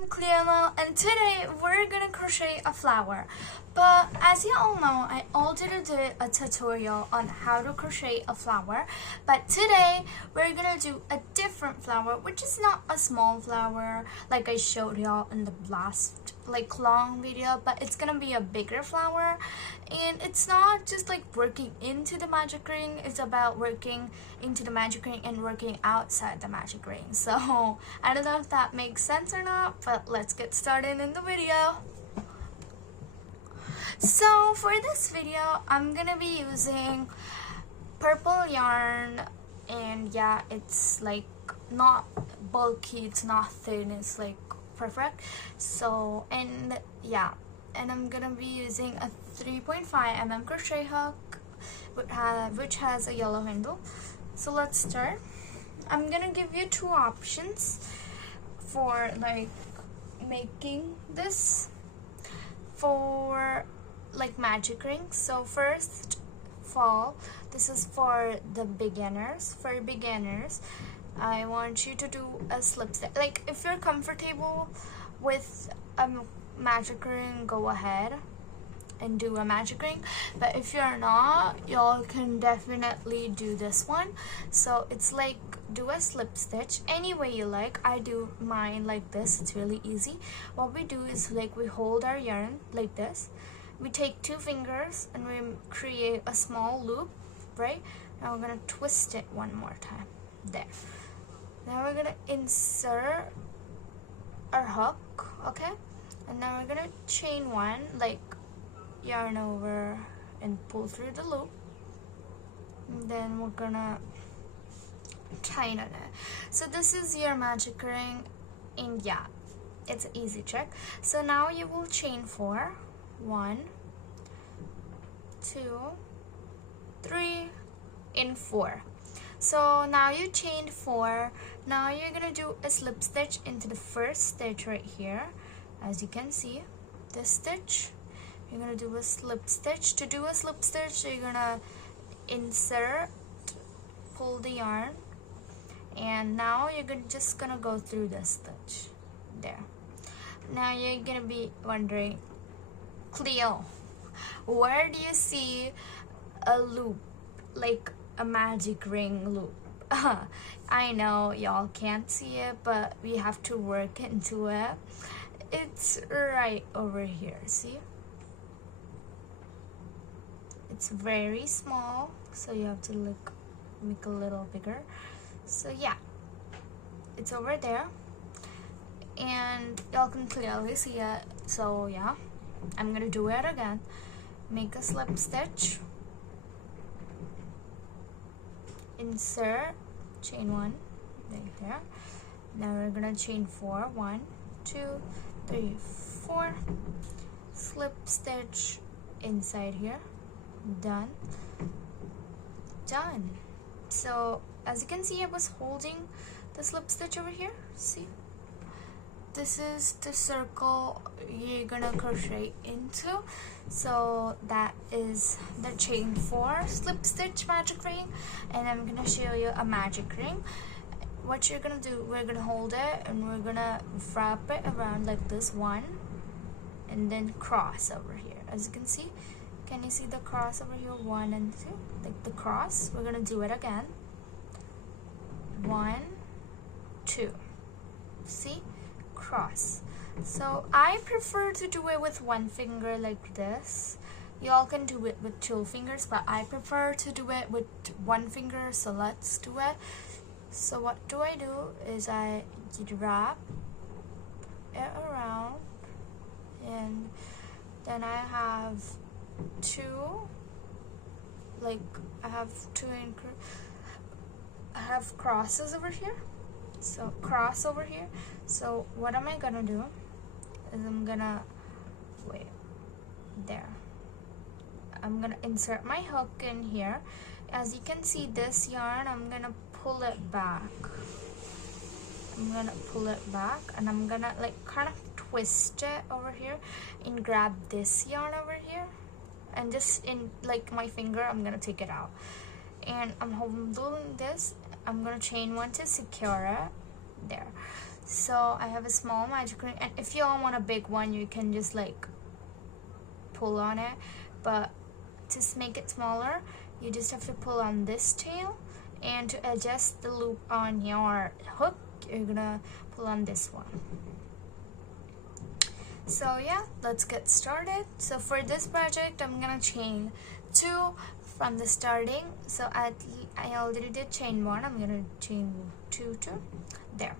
I'm Cleo, and today we're gonna crochet a flower. But as you all know, I already did a tutorial on how to crochet a flower. But today we're gonna do a different flower, which is not a small flower like I showed y'all in the last long video, but it's gonna be a bigger flower. And it's not just like working into the magic ring, it's about working into the magic ring and working outside the magic ring. So I don't know if that makes sense or not, but let's get started in the video. So for this video, I'm gonna be using purple yarn, and yeah, it's like not bulky, it's not thin, it's like perfect. So, and yeah, and I'm gonna be using a 3.5mm crochet hook which has a yellow handle. So let's start. I'm gonna give you two options for like making this for like magic rings. So first of all, this is for the beginners. For beginners, I want you to do a slip stitch. Like if you're comfortable with a magic ring, go ahead and do a magic ring, but if you're not, y'all can definitely do this one. So it's like do a slip stitch any way you like. I do mine like this, it's really easy. What we do is like we hold our yarn like this, we take two fingers and we create a small loop, right? Now we're gonna twist it one more time, there. Now we're gonna insert our hook, okay? And then we're gonna chain one, like yarn over and pull through the loop, and then we're gonna tighten it. So this is your magic ring, and yeah, it's an easy trick. So now you will chain 4, 1, 2, 3, and 4. So now you chained 4. Now you're gonna do a slip stitch into the first stitch right here. As you can see, this stitch, you're gonna do a slip stitch. To do a slip stitch, you're gonna insert, pull the yarn, and now you're just gonna go through this stitch there. Now you're gonna be wondering, Cleo, where do you see a loop, like a magic ring loop? I know y'all can't see it, but we have to work into it. It's right over here, see? It's very small, so you have to like make a little bigger. So yeah, it's over there, and y'all can clearly see it. So yeah, I'm gonna do it again. Make a slip stitch, insert, chain 1 right there. Now we're gonna chain 4, 1, 2, 3, 4, slip stitch inside here, done. So as you can see, I was holding the slip stitch over here, see? This is the circle you're gonna crochet into. So that is the chain 4 slip stitch magic ring, and I'm gonna show you a magic ring. What you're gonna do, we're gonna hold it and we're gonna wrap it around like this, 1, and then cross over here. As you can see, can you see the cross over here? 1 and 2, like the cross. We're gonna do it again, 1, 2, see? Cross. So I prefer to do it with one finger like this. Y'all can do it with 2 fingers, but I prefer to do it with 1 finger, so let's do it. So what do? Is I wrap it around, and then I have 2, like I have crosses over here. So cross over here. So what am I gonna do is I'm gonna wait there. I'm gonna insert my hook in here. As you can see, this yarn, I'm gonna pull it back. I'm gonna pull it back, and I'm gonna like kind of twist it over here and grab this yarn over here, and just in like my finger, I'm gonna take it out, and I'm holding this. I'm gonna chain 1 to secure it there. So I have a small magic ring, and if you all want a big one, you can just like pull on it, but to make it smaller, you just have to pull on this tail, and to adjust the loop on your hook, you're gonna pull on this one. So yeah, let's get started. So for this project, I'm gonna chain 2 from the starting. So I already did chain 1, I'm gonna chain 2 there.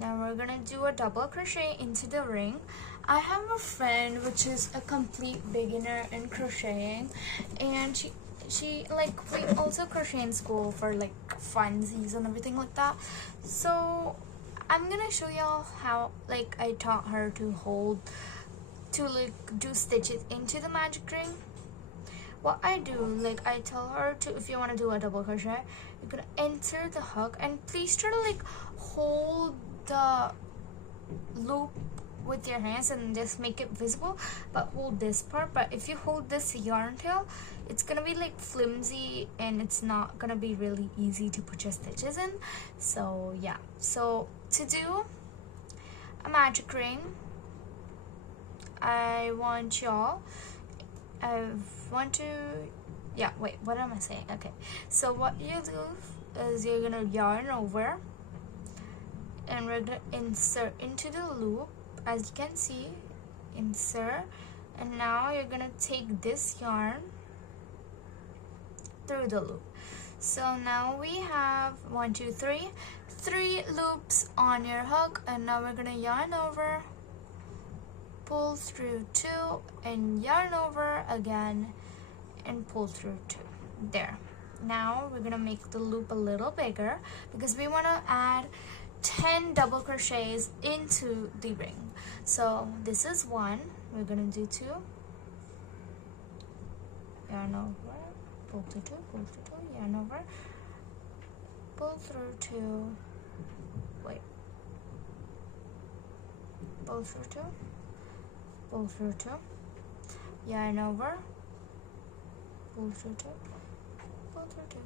Now we're gonna do a double crochet into the ring. I have a friend which is a complete beginner in crocheting, and she like, we also crochet in school for like funsies and everything like that. So I'm gonna show y'all how like I taught her to like do stitches into the magic ring. What I do, like I tell her to, if you want to do a double crochet, you're gonna enter the hook, and please try to like hold the loop with your hands and just make it visible, but hold this part. But if you hold this yarn tail, it's gonna be like flimsy and it's not gonna be really easy to put your stitches in. So yeah, so to do a magic ring, I want to, yeah, wait, what am I saying? Okay, so what you do is you're gonna yarn over, and we're gonna insert into the loop, as you can see, insert, and now you're gonna take this yarn through the loop. So now we have 1, 2, 3 loops on your hook, and now we're gonna yarn over, pull through 2, and yarn over again and pull through 2. There. Now we're gonna make the loop a little bigger because we want to add 10 double crochets into the ring. So this is 1, we're gonna do 2, yarn over, pull through 2, pull through 2, yarn over, pull through 2, wait, pull through 2, pull through 2, yarn over, pull through 2, pull through 2.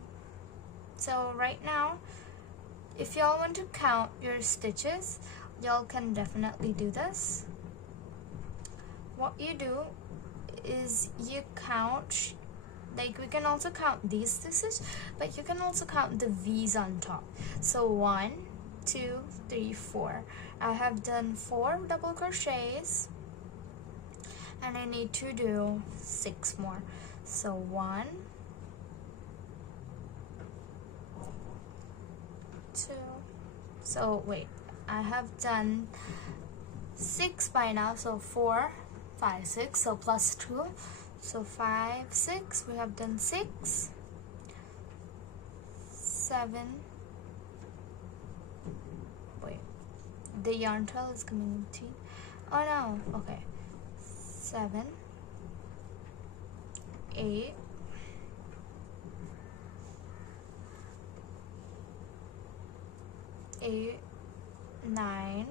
So right now, if y'all want to count your stitches, y'all can definitely do this. What you do is you count, like we can also count these stitches, but you can also count the V's on top. So 1, 2, 3, 4. I have done 4 double crochets, and I need to do 6 more. So 1, 2, so wait, I have done 6 by now, so 4, 5, 6, so plus 2, so 5, 6, we have done 6, 7, wait, the yarn tail is coming in, oh no, okay, 7, 8, 9,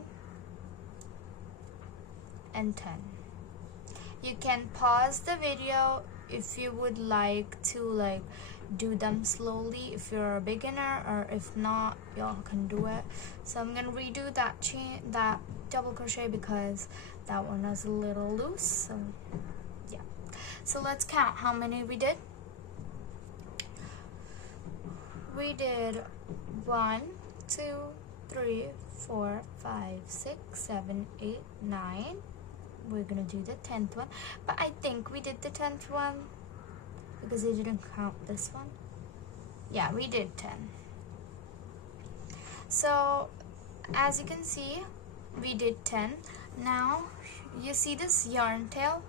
and 10. You can pause the video if you would like to like do them slowly if you're a beginner, or if not, y'all can do it. So I'm gonna redo that double crochet because that one is a little loose. So yeah, so let's count how many we did. We did 1, 2, 3, 4, 5, 6, 7, 8, 9. We're gonna do the 10th one, but I think we did the 10th one because I didn't count this one. Yeah, we did 10. So as you can see, we did 10. Now you see this yarn tail,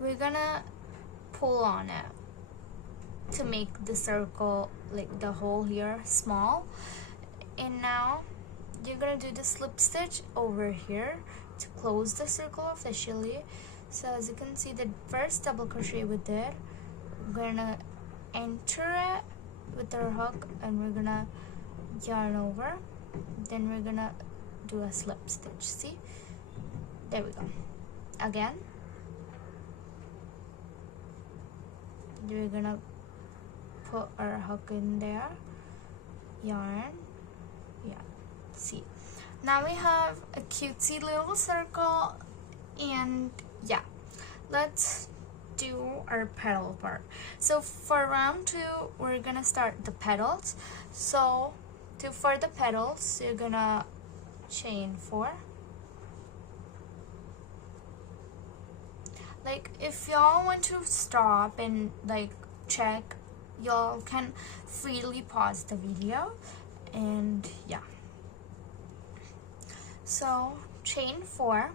we're gonna pull on it to make the circle, like the hole here, small. And now you're gonna do the slip stitch over here to close the circle officially. So as you can see, the first double crochet we did, we're gonna enter it with our hook, and we're gonna yarn over, then we're gonna do a slip stitch. See, there we go. Again, we're gonna put our hook in there, yarn, yeah, see. Now we have a cutesy little circle, and yeah, let's do our petal part. So for round 2, we're gonna start the petals. So for the petals, you're gonna chain 4. Like, if y'all want to stop and like check, y'all can freely pause the video. And yeah, so chain 4.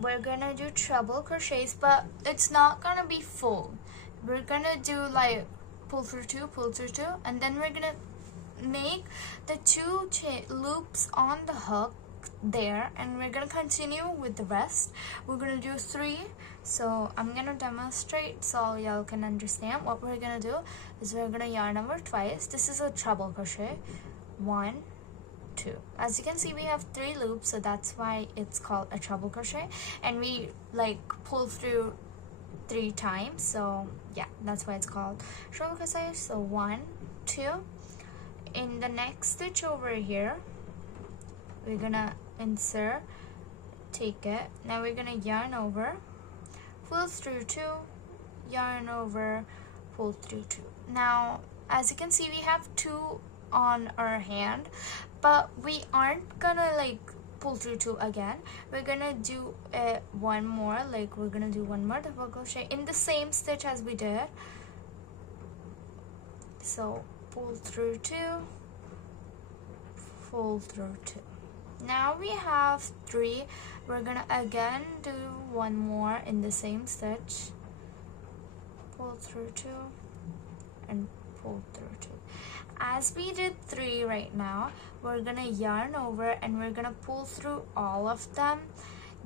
We're gonna do treble crochets, but it's not gonna be full. We're gonna do like pull through 2, and then we're gonna make the 2 loops on the hook there, and we're gonna continue with the rest. We're gonna do 3. So I'm gonna demonstrate so y'all can understand. What we're gonna do is we're gonna yarn over twice. This is a treble crochet. 1, 2. As you can see, we have 3 loops, so that's why it's called a treble crochet, and we like pull through 3 times. So yeah, that's why it's called treble crochet. So 1, 2. In the next stitch over here, we're gonna insert, take it. Now we're gonna yarn over, pull through 2, yarn over, pull through 2. Now, as you can see, we have 2 on our hand, but we aren't gonna like pull through 2 again. We're gonna do one more, like we're gonna do one more double crochet in the same stitch as we did. So pull through 2, pull through 2. Now we have 3. We're gonna again do one more in the same stitch, pull through 2, and pull through 2. As we did 3 right now, we're gonna yarn over and we're gonna pull through all of them.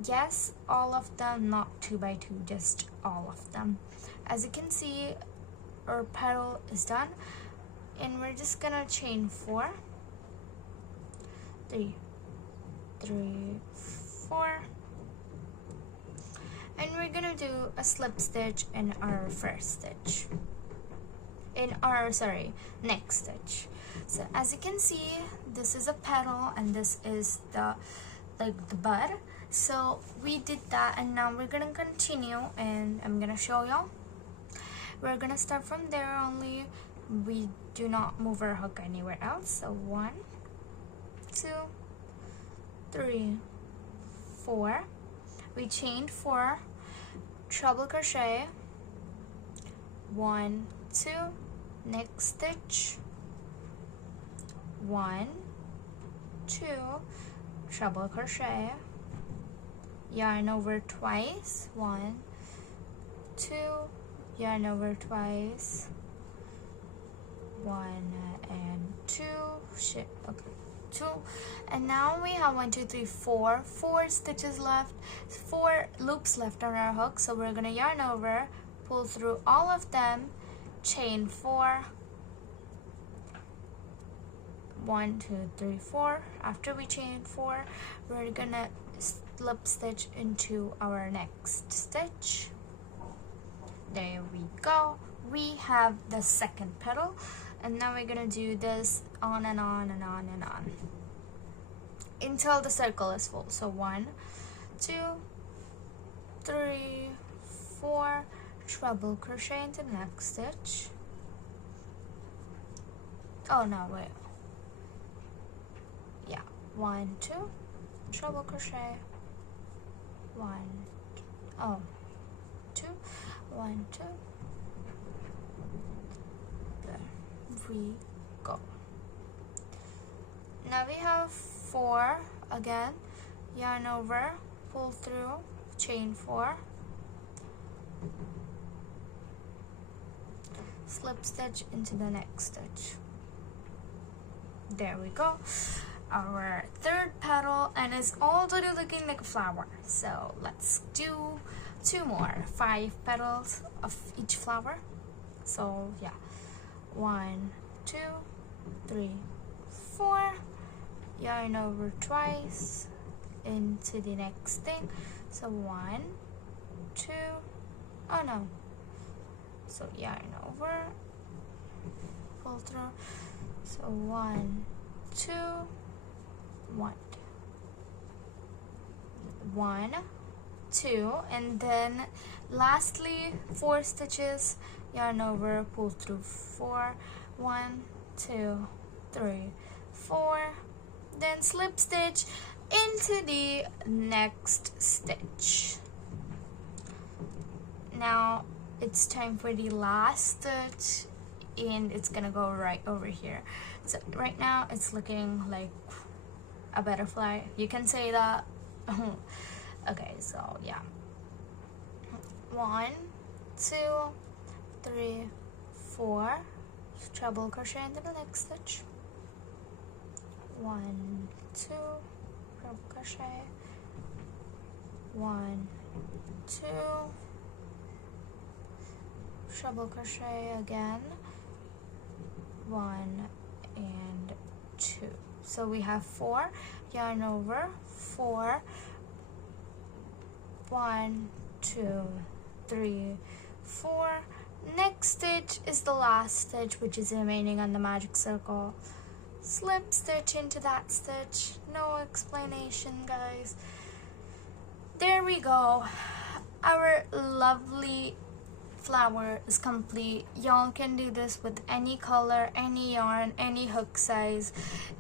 Yes, all of them, not 2 by 2, just all of them. As you can see, our petal is done, and we're just gonna chain 4, 3, 4, and we're gonna do a slip stitch in our first stitch, in our next stitch. So as you can see, this is a petal and this is the bud. So we did that, and now we're gonna continue, and I'm gonna show y'all. We're gonna start from there only. We do not move our hook anywhere else. So 1, 2, 3, 4. We chained 4, treble crochet, 1, 2, next stitch, 1, 2, treble crochet, yarn over twice, 1, 2, yarn over twice, 1 and 2, okay, 2, and now we have 1, 2, 3, 4 stitches left, 4 loops left on our hook. So we're gonna yarn over, pull through all of them, chain 4, 1, 2, 3, 4. After we chain 4, we're gonna slip stitch into our next stitch. There we go. We have the second petal, and now we're gonna do this on and on and on and on until the circle is full. So 1, 2, 3, 4, treble crochet into the next stitch. Oh no, wait. Yeah, 1, 2, treble crochet, 1, 2, 1, 2. There we go. Now we have 4 again, yarn over, pull through, chain 4, slip stitch into the next stitch. There we go. Our third petal, and it's already looking like a flower. So let's do 2 more, 5 petals of each flower. So yeah, 1, 2, 3, 4, yarn over twice into the next thing. So 1, 2, oh no, so yarn over, pull through. So 1, 2, 1, 1, 2, and then lastly 4 stitches, yarn over, pull through 4, 1, 2, 3, 4, then slip stitch into the next stitch. Now it's time for the last stitch, and it's gonna go right over here. So right now it's looking like a butterfly, you can say that. Okay, so yeah, 1, 2, 3, 4, treble crochet into the next stitch, 1, 2, treble crochet, 1, 2, treble crochet again, 1 and 2. So we have 4, yarn over, 4, 1, 2, 3, 4. Next stitch is the last stitch, which is remaining on the magic circle. Slip stitch into that stitch. No explanation, guys. There we go. Our lovely flower is complete. Y'all can do this with any color, any yarn, any hook size.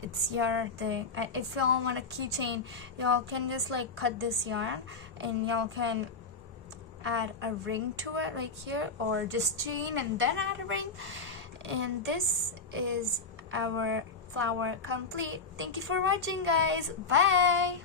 It's your thing. And if y'all want a keychain, y'all can just like cut this yarn and y'all can add a ring to it like here, or just chain and then add a ring. And this is our flower complete. Thank you for watching, guys. Bye.